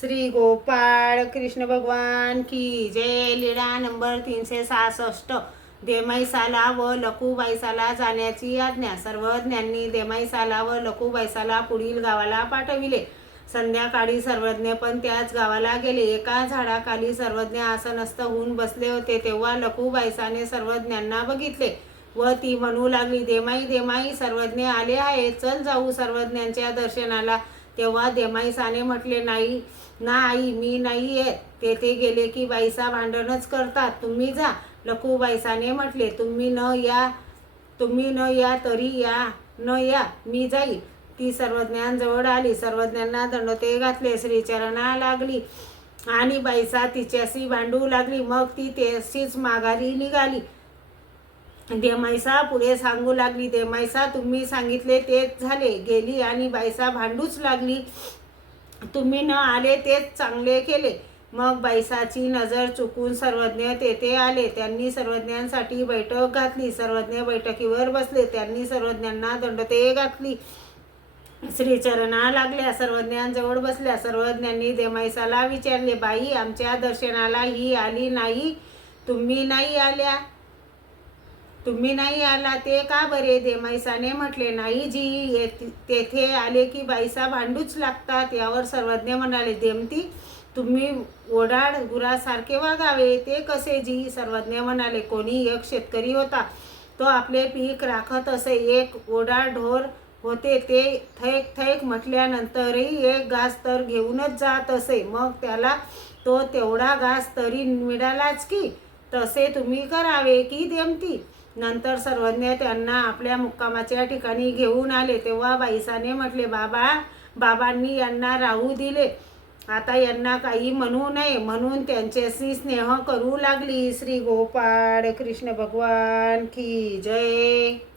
श्री गोपाळ कृष्ण भगवान की जय। लीळा नंबर 366। देमाईसाला व लखुबाईसाला जाण्याची आज्ञा। सर्वज्ञांनी देमाईसाला व लखुबाईसाला पुढील गावाला पाठविले। संध्याकाळी सर्वज्ञ पण त्याच गावाला गेले। एका झाडाखाली सर्वज्ञ आसनस्थ होऊन बसले होते, तेव्हा लखुबाईसाने सर्वज्ञांना बघितले व ती म्हणू लागली, देमाई देमाई, सर्वज्ञ आले आहेत, चल जाऊ सर्वज्ञांच्या दर्शनाला। तेव्हा देमाईसाने म्हटले, नाही ना आई, मी नाही येत, तेथे गेले की बाईसा भांडणच करतात, तुम्ही जा। लखुबाईसाने म्हटले, तुम्ही न या तरी न या, मी जाईल। ती सर्वज्ञांजवळ आली, सर्वज्ञांना दंडोते घातले, श्रीचरणा लागली आणि बाईसा तिच्याशी भांडू लागली। मग ती तशीच माघारी निघाली। देमाईसा पुढे सांगू लागली, देमाईसा, तुम्ही सांगितले तेच झाले। गेली आणि बाईसा भांडूच लागली, तुम्ही न आले तेच चांगले केले। मग बाईसाची नजर चुकून सर्वज्ञ तेथे आले। त्यांनी सर्वज्ञांसाठी बैठक घातली। सर्वज्ञ बैठकीवर बसले। त्यांनी सर्वज्ञांना दंडोते घातली, श्रीचरणा लागल्या, सर्वज्ञांजवळ बसल्या। सर्वज्ञांनी देमाईसाला विचारले, बाई, आमच्या दर्शनाला ही आली नाही, तुम्ही नाही आला ते का बरे? देमाईसाने म्हटले, नाही जी, तेथे आले की बाईसा भांडूच लागतात। यावर सर्वज्ञ म्हणाले, देमती, तुम्ही ओढाड गुरासारखे वागावे ते कसे जी? सर्वज्ञ म्हणाले, कोणी एक शेतकरी होता, तो आपले पीक राखत असे। एक ओढाड ढोर होते, ते थैक थैक म्हटल्यानंतरही एक घास तर घेऊनच जात असे, मग त्याला तो तेवढा घास तरी मिळालाच की, तसे तुम्ही करावे की देमती? नंतर सर्वज्ञ त्यांना आपल्या मुक्कामाच्या ठिकाणी घेऊन आले। तेव्हा बाईसाने म्हटले, बाबांनी यांना राहू दिले, आता यांना काही म्हणू नये, म्हणून त्यांच्याशी स्नेह करू लागली। श्री गोपाळ कृष्ण भगवान की जय।